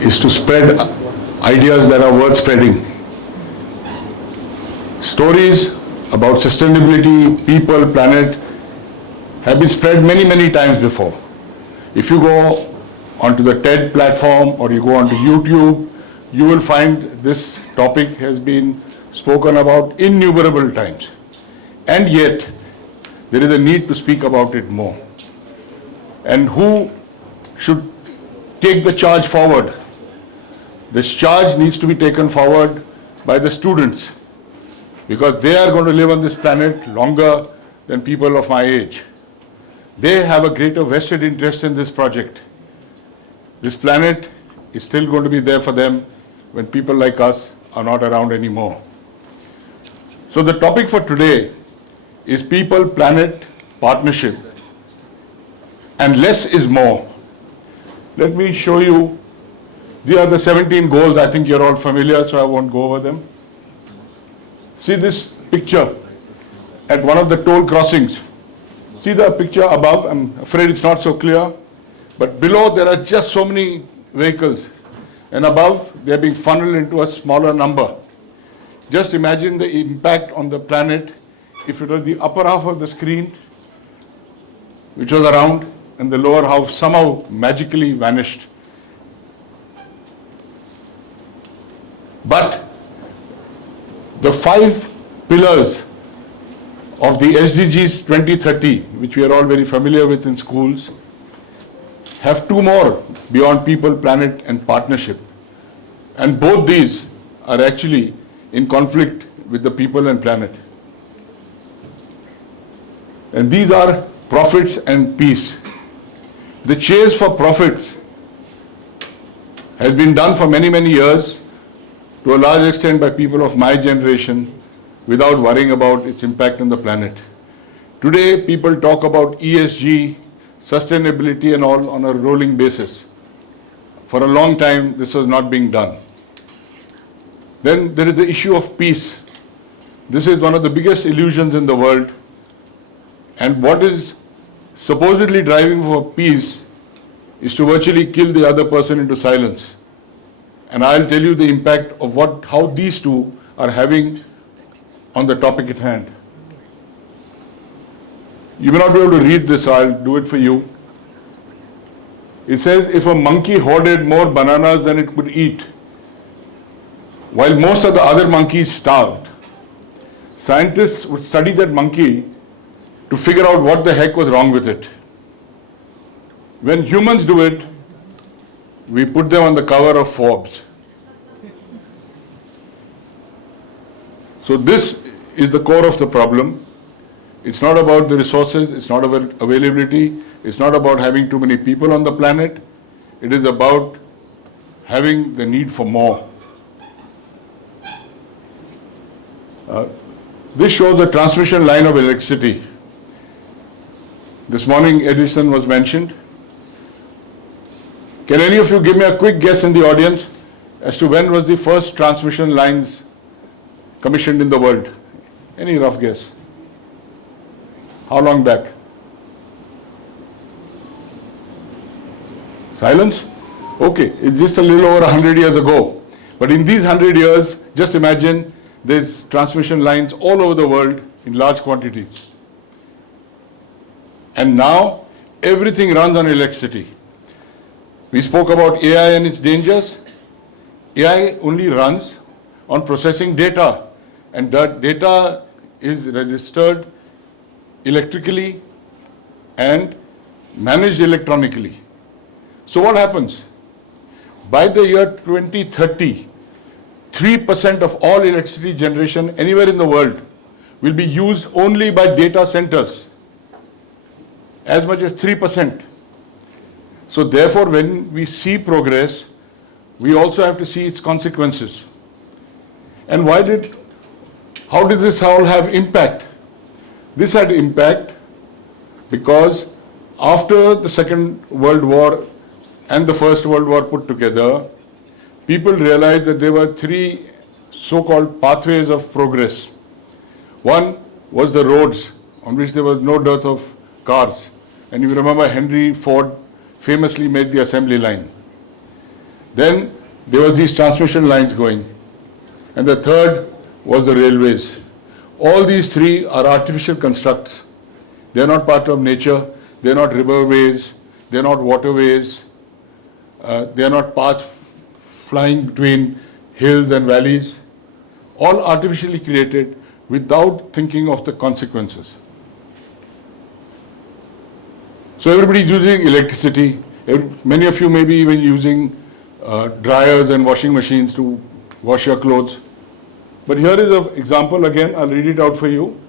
is to spread ideas that are worth spreading. Stories about sustainability, people, planet have been spread many, many times before. If you go onto the TED platform or you go onto YouTube, you will find this topic has been spoken about innumerable times. And yet, there is a need to speak about it more. And who should take the charge forward? This charge needs to be taken forward by the students, because they are going to live on this planet longer than people of my age. They have a greater vested interest in this project. This planet is still going to be there for them when people like us are not around anymore. So the topic for today is people-planet partnership, and less is more. Let me show you. These are the 17 goals. I think you're all familiar, so I won't go over them. See this picture at one of the toll crossings. See the picture above? I'm afraid it's not so clear, but below there are just so many vehicles, and above they're being funneled into a smaller number. Just imagine the impact on the planet if it was the upper half of the screen which was around and the lower half somehow magically vanished. But the 5 pillars of the SDGs 2030, which we are all very familiar with in schools, have 2 more beyond people, planet and partnership. And both these are actually in conflict with the people and planet. And these are profits and peace. The chase for profits has been done for many, many years, to a large extent by people of my generation, without worrying about its impact on the planet. Today, people talk about ESG, sustainability and all on a rolling basis. For a long time, this was not being done. Then there is the issue of peace. This is one of the biggest illusions in the world. And what is supposedly driving for peace is to virtually kill the other person into silence. And I'll tell you the impact of how these two are having on the topic at hand. You may not be able to read this, so I'll do it for you. It says, if a monkey hoarded more bananas than it could eat, while most of the other monkeys starved, scientists would study that monkey to figure out what the heck was wrong with it. When humans do it, we put them on the cover of Forbes. So this is the core of the problem. It's not about the resources, it's not about availability, it's not about having too many people on the planet. It is about having the need for more. This shows the transmission line of electricity. This morning Edison was mentioned. Can any of you give me a quick guess in the audience as to when was the first transmission lines commissioned in the world? Any rough guess? How long back? Silence? Okay, it's just a little over 100 years ago. But in these 100 years, just imagine there's transmission lines all over the world in large quantities. And now everything runs on electricity. We spoke about AI and its dangers. AI only runs on processing data, and that data is registered electrically and managed electronically. So what happens? By the year 2030, 3% of all electricity generation anywhere in the world will be used only by data centers. As much as 3%. So therefore, when we see progress, we also have to see its consequences. And how did this all have impact? This had impact because after the Second World War and the First World War put together, people realized that there were 3 so-called pathways of progress. One was the roads, on which there was no dearth of cars. And you remember Henry Ford famously made the assembly line. Then there were these transmission lines going. And the third was the railways. All these three are artificial constructs. They are not part of nature. They are not riverways. They are not waterways. They are not paths flying between hills and valleys. All artificially created without thinking of the consequences. So everybody is using electricity. Many of you may be even using dryers and washing machines to wash your clothes. But here is an example again, I'll read it out for you.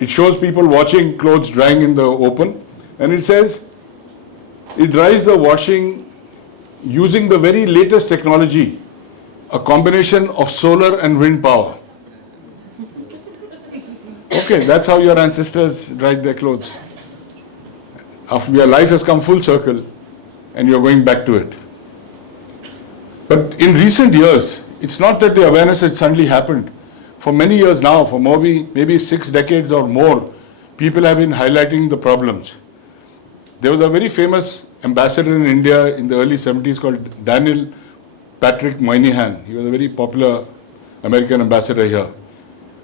It shows people watching clothes drying in the open, and it says, it dries the washing using the very latest technology, a combination of solar and wind power. Okay, that's how your ancestors dried their clothes. After your life has come full circle, and you're going back to it. But in recent years, it's not that the awareness has suddenly happened. For many years now, for maybe 6 decades or more, people have been highlighting the problems. There was a very famous ambassador in India in the early 70s called Daniel Patrick Moynihan. He was a very popular American ambassador here.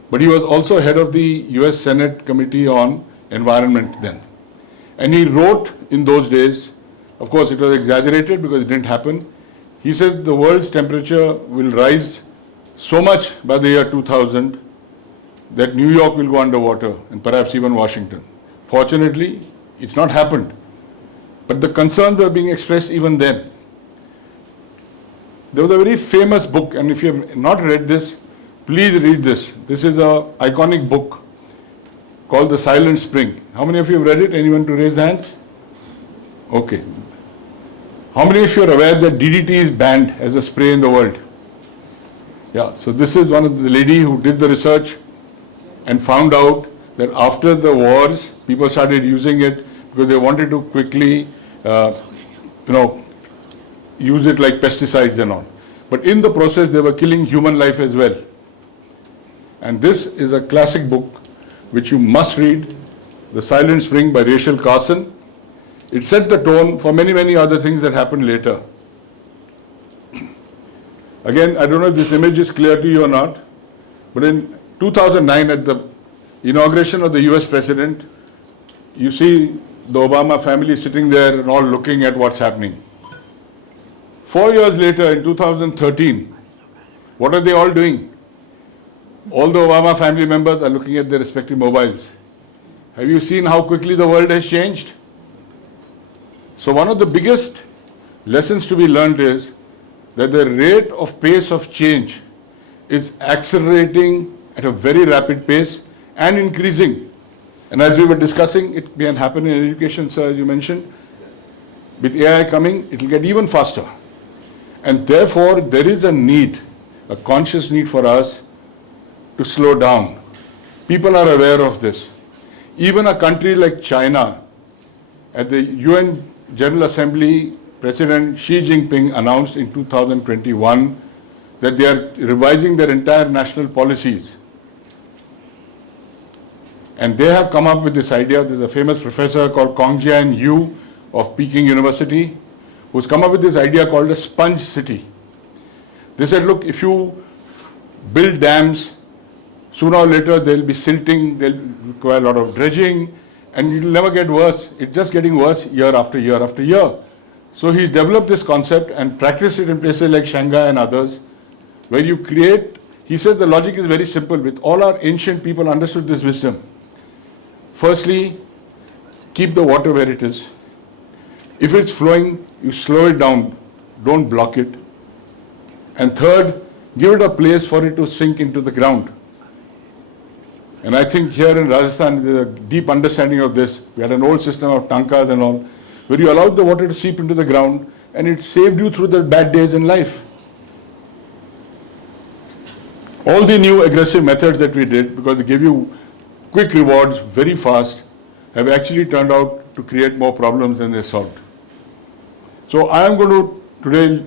But he was also head of the US Senate Committee on Environment then. And he wrote in those days, of course it was exaggerated because it didn't happen. He said the world's temperature will rise so much by the year 2000 that New York will go underwater and perhaps even Washington. Fortunately, it's not happened. But the concerns were being expressed even then. There was a very famous book, and if you have not read this, please read this. This is an iconic book called The Silent Spring. How many of you have read it? Anyone to raise hands? Okay. How many of you are aware that DDT is banned as a spray in the world? Yeah, so this is one of the lady who did the research and found out that after the wars, people started using it because they wanted to quickly, use it like pesticides and all. But in the process, they were killing human life as well. And this is a classic book which you must read, The Silent Spring by Rachel Carson. It set the tone for many, many other things that happened later. Again, I don't know if this image is clear to you or not, but in 2009 at the inauguration of the US president, you see the Obama family sitting there and all looking at what's happening. 4 years later, in 2013, what are they all doing? All the Obama family members are looking at their respective mobiles. Have you seen how quickly the world has changed? So one of the biggest lessons to be learned is that the rate of pace of change is accelerating at a very rapid pace and increasing. And as we were discussing, it can happen in education, sir, as you mentioned. With AI coming, it will get even faster. And therefore, there is a need, a conscious need for us to slow down. People are aware of this. Even a country like China, at the UN General Assembly, President Xi Jinping announced in 2021 that they are revising their entire national policies. And they have come up with this idea. There's a famous professor called Kongjian Yu of Peking University who's come up with this idea called a sponge city. They said, look, if you build dams, sooner or later they'll be silting, they'll require a lot of dredging, and it'll never get worse. It's just getting worse year after year after year. So he's developed this concept and practiced it in places like Shanghai and others, where you create, he says the logic is very simple. With all our ancient people understood this wisdom. Firstly, keep the water where it is. If it's flowing, you slow it down, don't block it. And third, give it a place for it to sink into the ground. And I think here in Rajasthan, there's a deep understanding of this. We had an old system of tankas and all, where you allowed the water to seep into the ground, and it saved you through the bad days in life. All the new aggressive methods that we did, because they give you quick rewards very fast, have actually turned out to create more problems than they solved. So I am going to today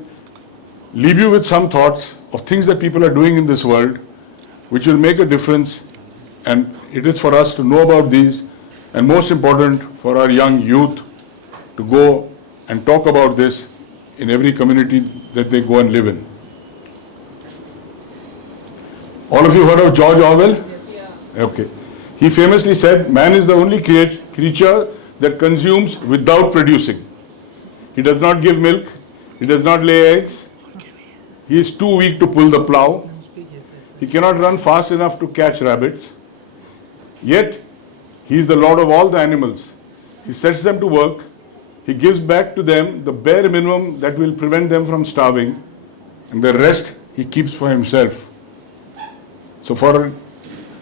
leave you with some thoughts of things that people are doing in this world, which will make a difference. And it is for us to know about these, and most important, for our young youth to go and talk about this in every community that they go and live in. All of you heard of George Orwell? Okay. He famously said, man is the only creature that consumes without producing. He does not give milk, he does not lay eggs, he is too weak to pull the plow, he cannot run fast enough to catch rabbits, yet he is the lord of all the animals. He sets them to work, he gives back to them the bare minimum that will prevent them from starving, and the rest he keeps for himself. So for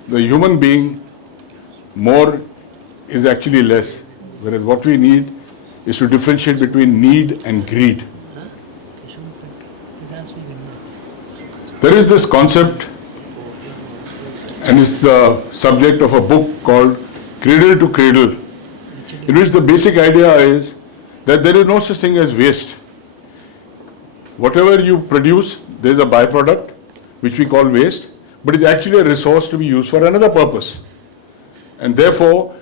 the human being, more is actually less, whereas what we need is to differentiate between need and greed. There is this concept, and it's the subject of a book called Cradle to Cradle, in which the basic idea is that there is no such thing as waste. Whatever you produce, there is a byproduct, which we call waste, but it's actually a resource to be used for another purpose. And therefore,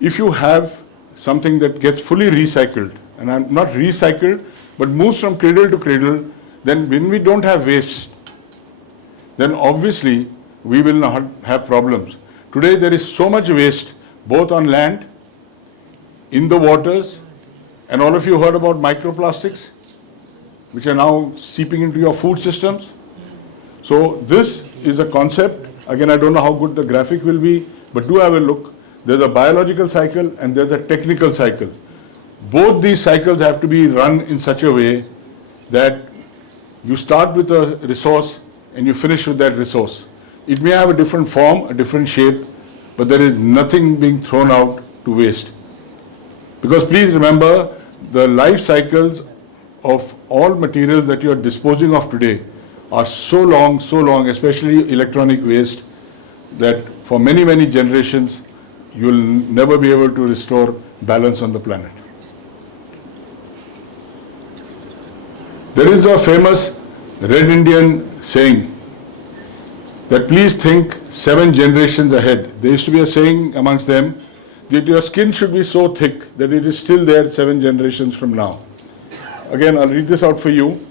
if you have something that gets fully recycled, and I'm not recycled, but moves from cradle to cradle, then when we don't have waste, then obviously we will not have problems. Today there is so much waste, both on land, in the waters, and all of you heard about microplastics, which are now seeping into your food systems. So this is a concept. Again, I don't know how good the graphic will be, but do have a look. There's a biological cycle and there's a technical cycle. Both these cycles have to be run in such a way that you start with a resource and you finish with that resource. It may have a different form, a different shape, but there is nothing being thrown out to waste. Because please remember, the life cycles of all materials that you are disposing of today are so long, especially electronic waste, that for many, many generations, you will never be able to restore balance on the planet. There is a famous Red Indian saying that please think 7 generations ahead. There used to be a saying amongst them that your skin should be so thick that it is still there 7 generations from now. Again, I'll read this out for you.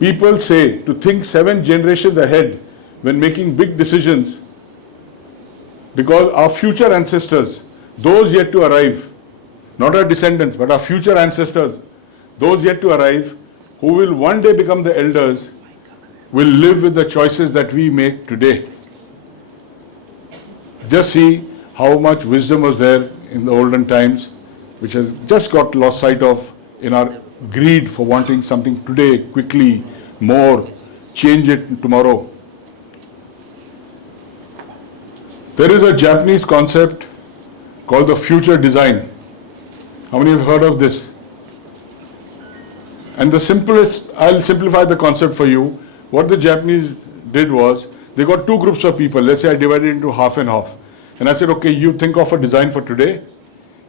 People say to think 7 generations ahead when making big decisions, because our future ancestors, those yet to arrive, not our descendants, but our future ancestors, those yet to arrive, who will one day become the elders, will live with the choices that we make today. Just see how much wisdom was there in the olden times, which has just got lost sight of in our greed for wanting something today, quickly, more, change it tomorrow. There is a Japanese concept called the future design. How many have heard of this? And the simplest, I'll simplify the concept for you. What the Japanese did was, they got 2 groups of people. Let's say I divided it into half and half. And I said, okay, you think of a design for today.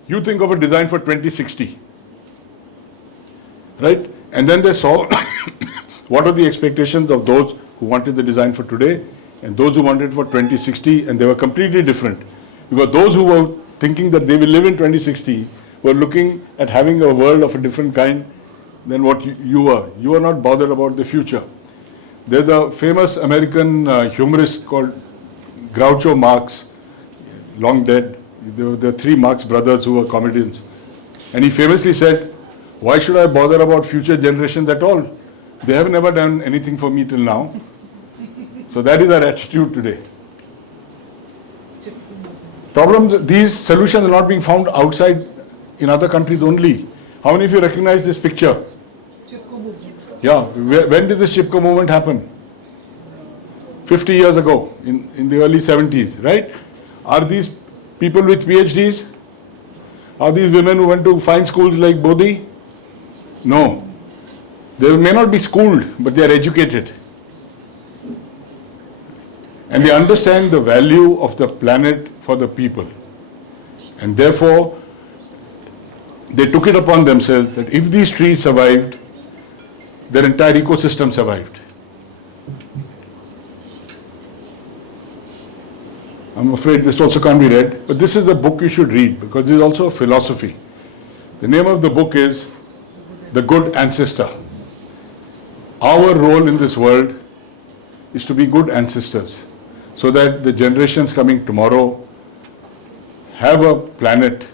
You think of a design for 2060. Right? And then they saw what are the expectations of those who wanted the design for today and those who wanted it for 2060, and they were completely different. Because those who were thinking that they will live in 2060 were looking at having a world of a different kind than what you were. You were not bothered about the future. There's a famous American humorist called Groucho Marx, long dead. There were 3 Marx brothers who were comedians. And he famously said, why should I bother about future generations at all? They have never done anything for me till now. So that is our attitude today. Problems, these solutions are not being found outside in other countries only. How many of you recognize this picture? Yeah, when did this Chipko movement happen? 50 years ago, in the early 70s, right? Are these people with PhDs? Are these women who went to fine schools like Bodhi? No. They may not be schooled, but they are educated. And they understand the value of the planet for the people. And therefore, they took it upon themselves that if these trees survived, their entire ecosystem survived. I'm afraid this also can't be read, but this is the book you should read because this is also a philosophy. The name of the book is the good ancestor. Our role in this world is to be good ancestors so that the generations coming tomorrow have a planet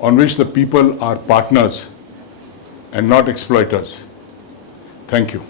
on which the people are partners and not exploiters. Thank you.